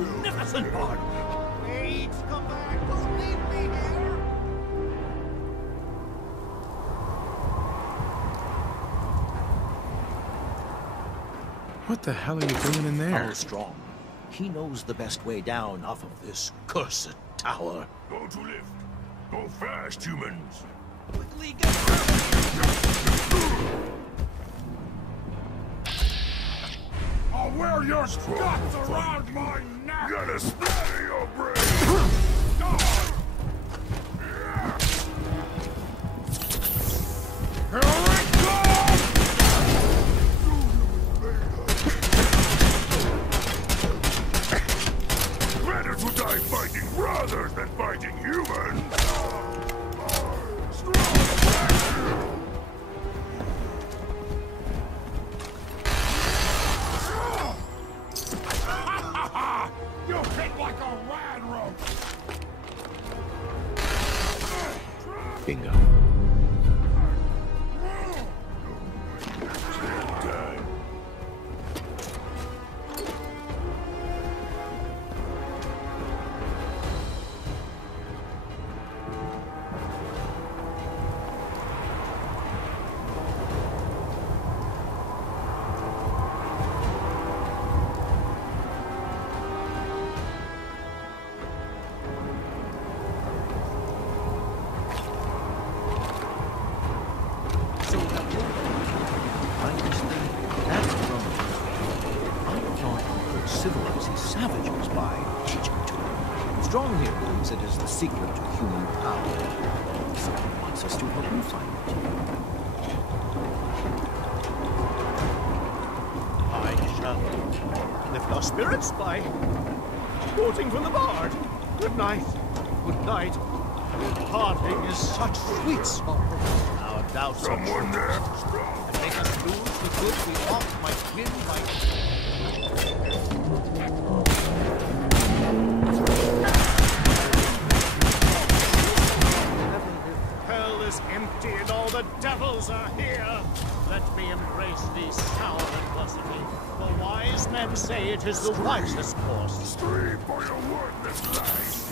magnificent bard! Wait, come back! Don't leave me here! What the hell are you doing in there? How strong? He knows the best way down off of this cursed tower. Go to lift. Go fast, humans. Quickly get out! I'll wear your guts around my neck! Gotta splatter your brain! Here it comes! Better to die fighting brothers than fighting humans! You hit like a rad rope! Bingo. Savages by teaching to them. Strong here believes it is the secret to human power. Someone wants us to help him find it. I shall lift our spirits by quoting from the bard. Good night. Good night. Parting is such sweet sorrow. Our doubts Someone there? and make us lose the good we oft might win by... Hell is empty and all the devils are here. Let me embrace these sour adversity. For wise men say it is the wisest course. Scream for your worthless life!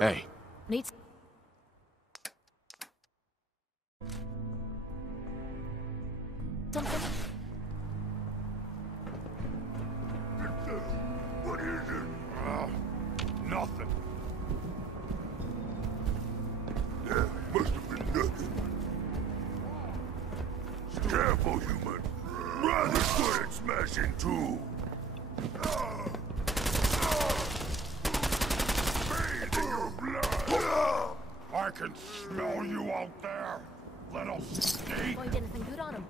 Hey. Needs. Something. What is it? Nothing. Yeah, must have been nothing. Careful, human. Rather good at smashing too. Bathe in your blood. I can smell you out there, little snake. Boy, did anything good on him.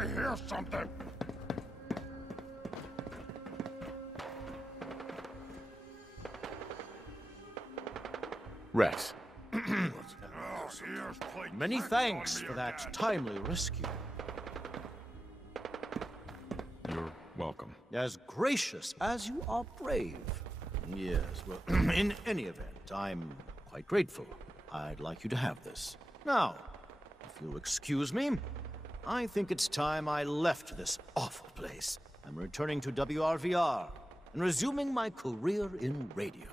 I hear something. Rex. Many thanks for that timely rescue. You're welcome. As gracious as you are brave. Yes, well, in any event, I'm quite grateful. I'd like you to have this. Now, if you'll excuse me, I think it's time I left this awful place. I'm returning to WRVR and resuming my career in radio.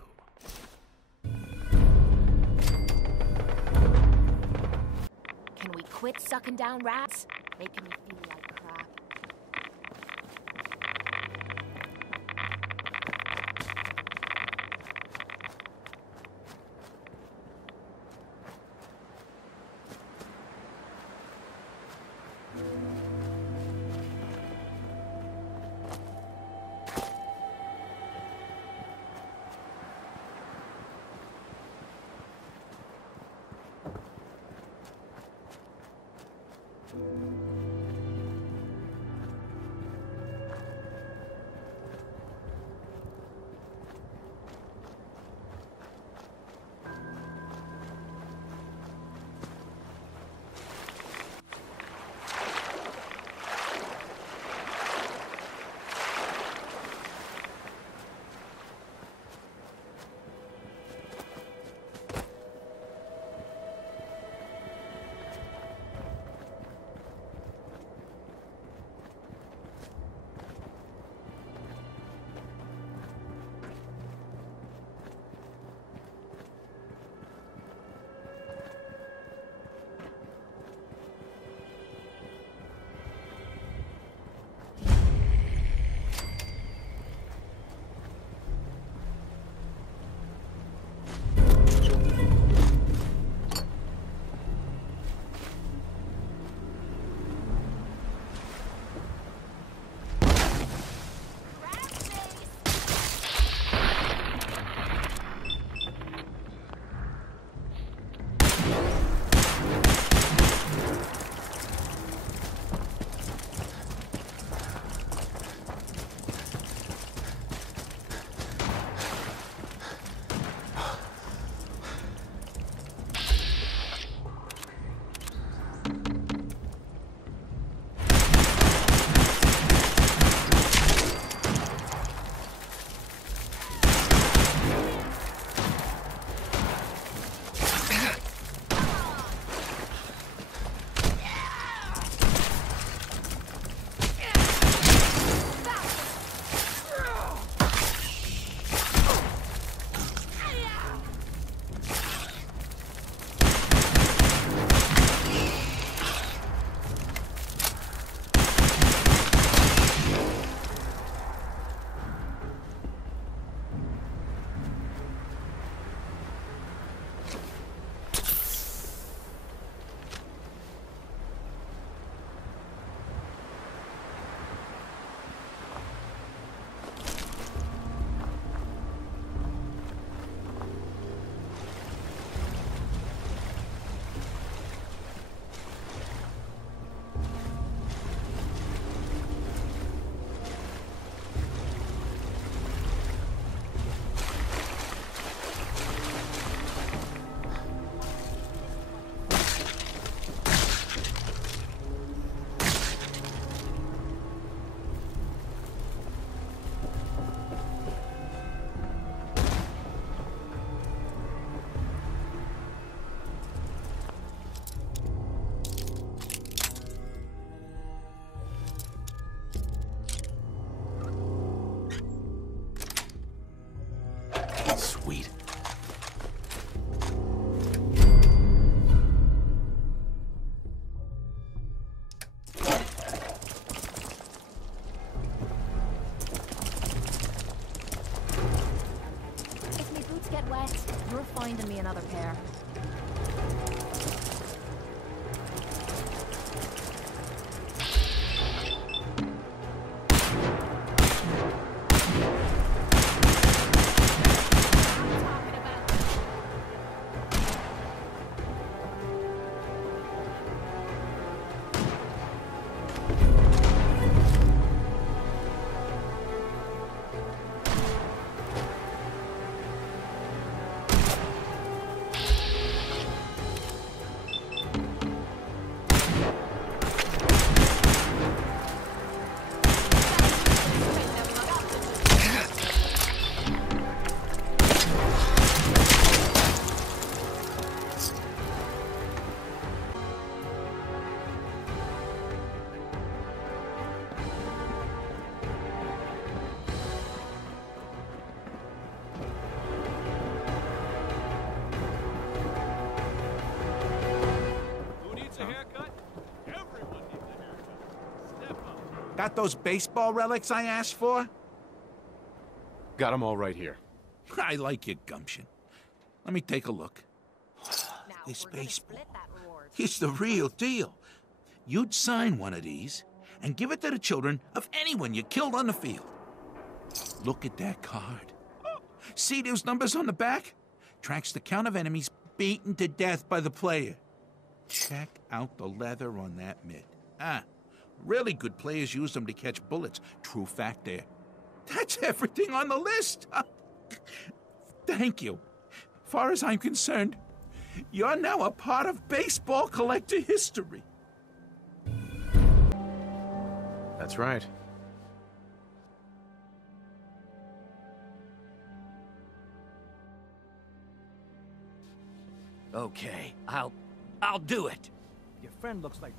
Can we quit sucking down rats? Making me feel like crap. Sweet. If my boots get wet, you're finding me another pair. I'm talking about Got those baseball relics I asked for? Got them all right here. I like your gumption. Let me take a look. Now, This we're gonna baseball. split that reward. It's the real deal. You'd sign one of these and give it to the children of anyone you killed on the field. Look at that card. See those numbers on the back? Tracks the count of enemies beaten to death by the player. Check out the leather on that mitt. Really good players use them to catch bullets. True fact there. That's everything on the list. Thank you. Far as I'm concerned, you're now a part of baseball collector history. That's right. Okay, I'll do it. Your friend looks like...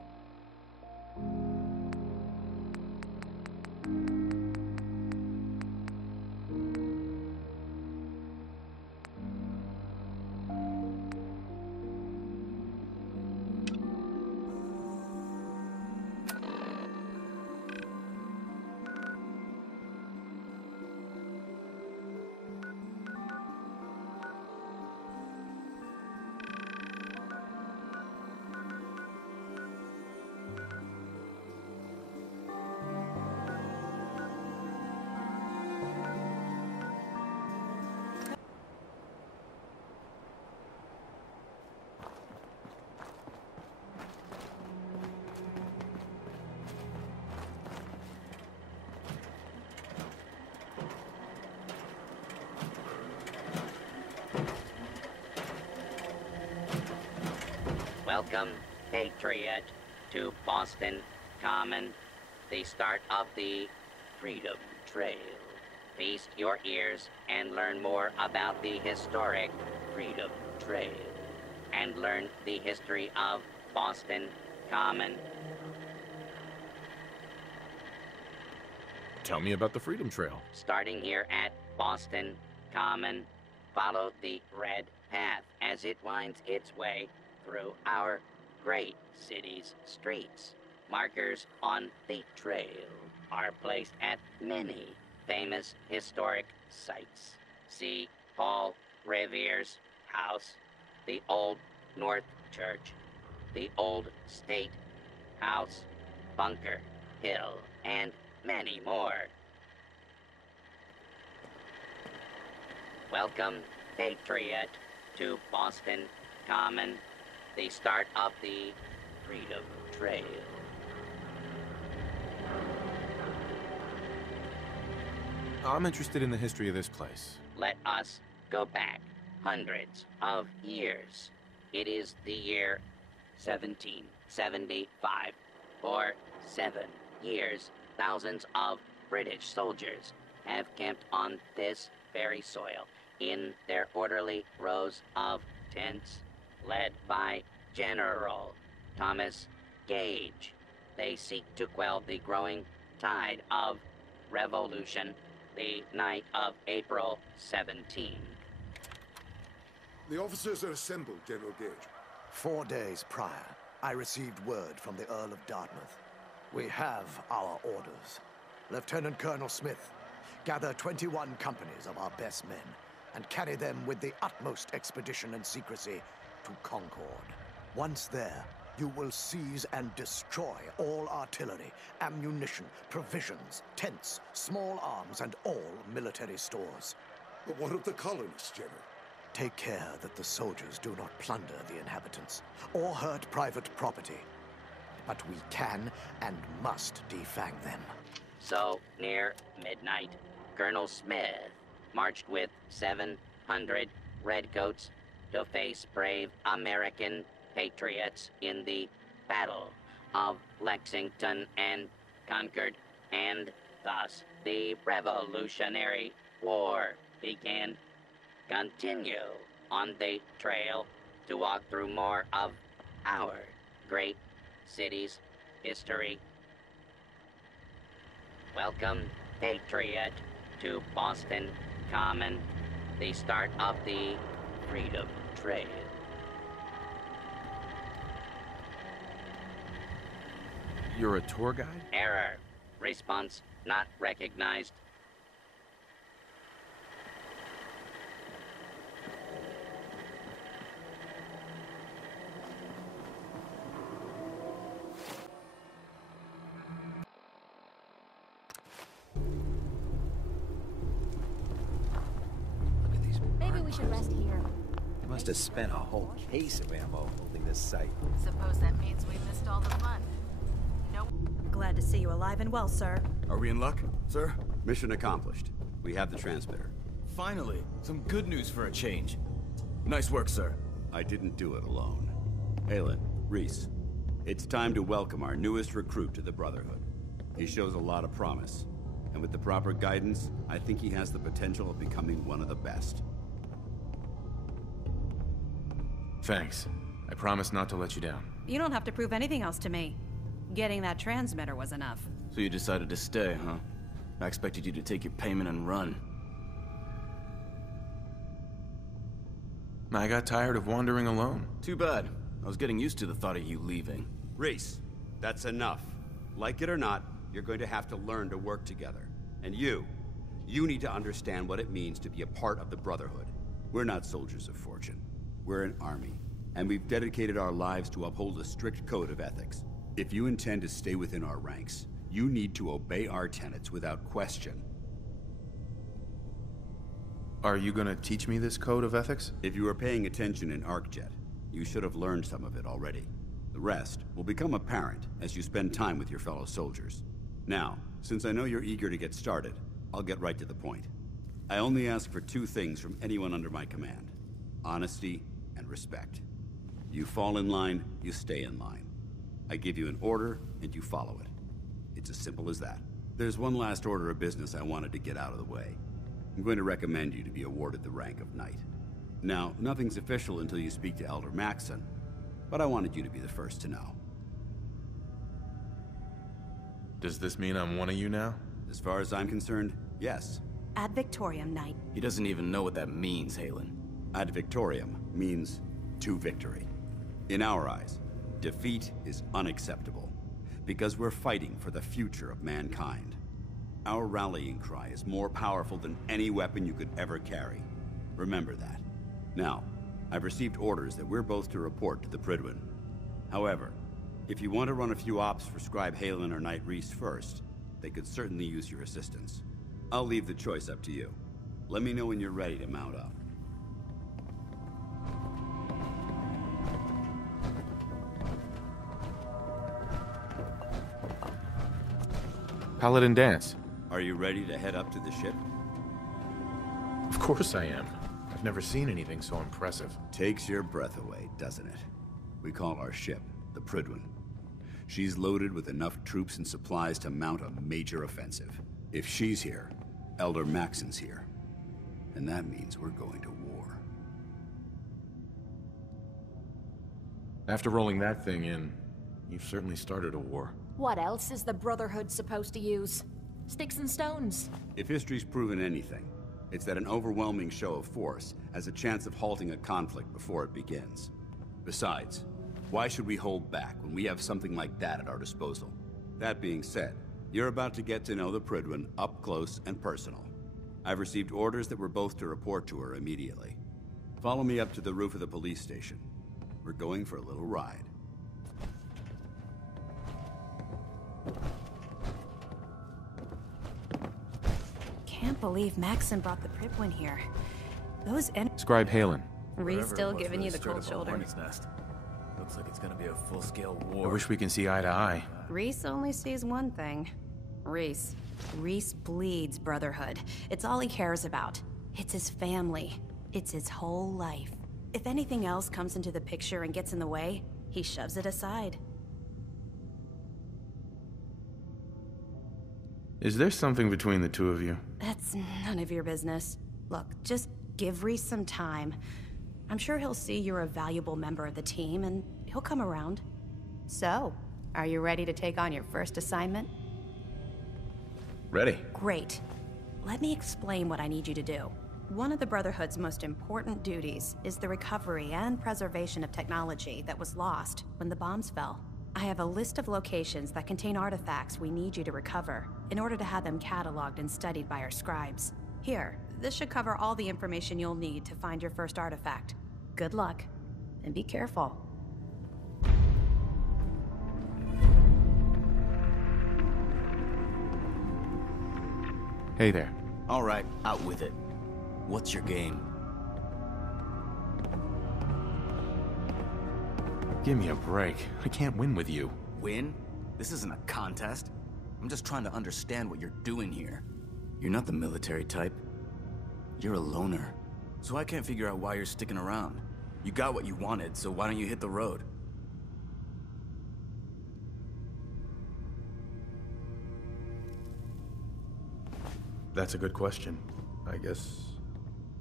Welcome, Patriot, to Boston Common, the start of the Freedom Trail. Feast your ears and learn more about the historic Freedom Trail, and learn the history of Boston Common. Tell me about the Freedom Trail. Starting here at Boston Common, follow the red path as it winds its way through our great city's streets. Markers on the trail are placed at many famous historic sites. See Paul Revere's house, the Old North Church, the Old State House, Bunker Hill, and many more. Welcome, Patriot, to Boston Common, the start of the Freedom Trail. I'm interested in the history of this place. Let us go back hundreds of years. It is the year 1775. For 7 years, thousands of British soldiers have camped on this very soil in their orderly rows of tents, led by General Thomas Gage. They seek to quell the growing tide of revolution the night of April 17. The officers are assembled, General Gage. 4 days prior, I received word from the Earl of Dartmouth. We have our orders. Lieutenant Colonel Smith, gather 21 companies of our best men and carry them with the utmost expedition and secrecy to Concord. Once there, you will seize and destroy all artillery, ammunition, provisions, tents, small arms, and all military stores. But what of the colonists, General? Take care that the soldiers do not plunder the inhabitants or hurt private property. But we can and must defang them. So, near midnight, Colonel Smith marched with 700 redcoats to face brave American patriots in the Battle of Lexington and Concord, and thus the Revolutionary War began. Continue on the trail to walk through more of our great city's history. Welcome, Patriot, to Boston Common, the start of the Freedom Trail. You're a tour guide? Error. Response not recognized. Maybe we should rest here. They must have spent a whole case of ammo holding this site. Suppose that means we missed all the fun. Glad to see you alive and well, sir. Are we in luck, sir? Mission accomplished. We have the transmitter. Finally, some good news for a change. Nice work, sir. I didn't do it alone. Aelin, Reese, it's time to welcome our newest recruit to the Brotherhood. He shows a lot of promise, and with the proper guidance, I think he has the potential of becoming one of the best. Thanks. I promise not to let you down. You don't have to prove anything else to me. Getting that transmitter was enough. So you decided to stay, huh? I expected you to take your payment and run. I got tired of wandering alone. Too bad. I was getting used to the thought of you leaving. Reese, that's enough. Like it or not, you're going to have to learn to work together. And you need to understand what it means to be a part of the Brotherhood. We're not soldiers of fortune. We're an army, and we've dedicated our lives to uphold a strict code of ethics. If you intend to stay within our ranks, you need to obey our tenets without question. Are you gonna teach me this code of ethics? If you were paying attention in ArcJet, you should have learned some of it already. The rest will become apparent as you spend time with your fellow soldiers. Now, since I know you're eager to get started, I'll get right to the point. I only ask for two things from anyone under my command: honesty and respect. You fall in line, you stay in line. I give you an order, and you follow it. It's as simple as that. There's one last order of business I wanted to get out of the way. I'm going to recommend you to be awarded the rank of Knight. Now, nothing's official until you speak to Elder Maxson, but I wanted you to be the first to know. Does this mean I'm one of you now? As far as I'm concerned, yes. Ad Victoriam, Knight. He doesn't even know what that means, Halen. Ad Victoriam means to victory. In our eyes, defeat is unacceptable, because we're fighting for the future of mankind. Our rallying cry is more powerful than any weapon you could ever carry. Remember that. Now, I've received orders that we're both to report to the Prydwen. However, if you want to run a few ops for Scribe Halen or Knight Reese first, they could certainly use your assistance. I'll leave the choice up to you. Let me know when you're ready to mount up. Paladin dance. Are you ready to head up to the ship? Of course I am. I've never seen anything so impressive. Takes your breath away, doesn't it? We call our ship the Prydwen. She's loaded with enough troops and supplies to mount a major offensive. If she's here, Elder Maxson's here. And that means we're going to war. After rolling that thing in, you've certainly started a war. What else is the Brotherhood supposed to use? Sticks and stones? If history's proven anything, it's that an overwhelming show of force has a chance of halting a conflict before it begins. Besides, why should we hold back when we have something like that at our disposal? That being said, you're about to get to know the Prydwen up close and personal. I've received orders that we're both to report to her immediately. Follow me up to the roof of the police station. We're going for a little ride. Can't believe Maxson brought the Prydwen here. Those Scribe Halen. Reese still giving you the cold shoulder. Nest. Looks like it's gonna be a full-scale war. I wish we can see eye to eye. Reese only sees one thing. Reese bleeds Brotherhood. It's all he cares about. It's his family. It's his whole life. If anything else comes into the picture and gets in the way, he shoves it aside. Is there something between the two of you? That's none of your business. Look, just give Reese some time. I'm sure he'll see you're a valuable member of the team, and he'll come around. So, are you ready to take on your first assignment? Ready. Great. Let me explain what I need you to do. One of the Brotherhood's most important duties is the recovery and preservation of technology that was lost when the bombs fell. I have a list of locations that contain artifacts we need you to recover in order to have them cataloged and studied by our scribes. Here, this should cover all the information you'll need to find your first artifact. Good luck, and be careful. Hey there. All right, out with it. What's your game? Give me a break. I can't win with you. Win? This isn't a contest. I'm just trying to understand what you're doing here. You're not the military type. You're a loner. So I can't figure out why you're sticking around. You got what you wanted, so why don't you hit the road? That's a good question. I guess...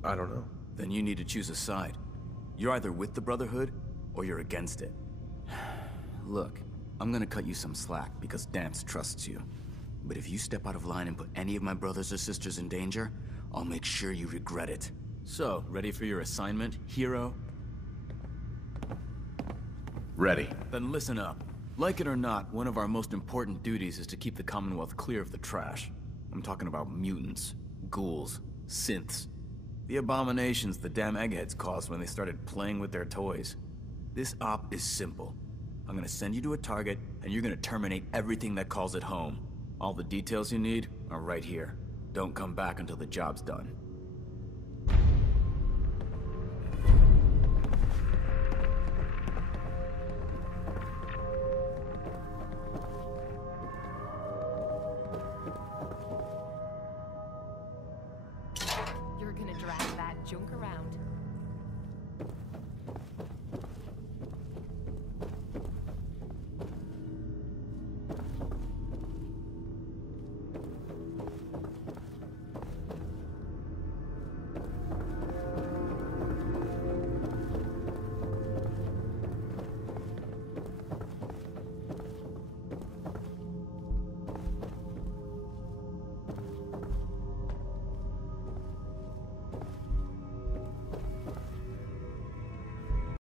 I don't know. Then you need to choose a side. You're either with the Brotherhood, or you're against it. Look, I'm gonna cut you some slack because Dance trusts you. But if you step out of line and put any of my brothers or sisters in danger, I'll make sure you regret it. So, ready for your assignment, hero? Ready. Then listen up. Like it or not, one of our most important duties is to keep the Commonwealth clear of the trash. I'm talking about mutants, ghouls, synths. The abominations the damn eggheads caused when they started playing with their toys. This op is simple. I'm gonna send you to a target, and you're gonna terminate everything that calls it home. All the details you need are right here. Don't come back until the job's done.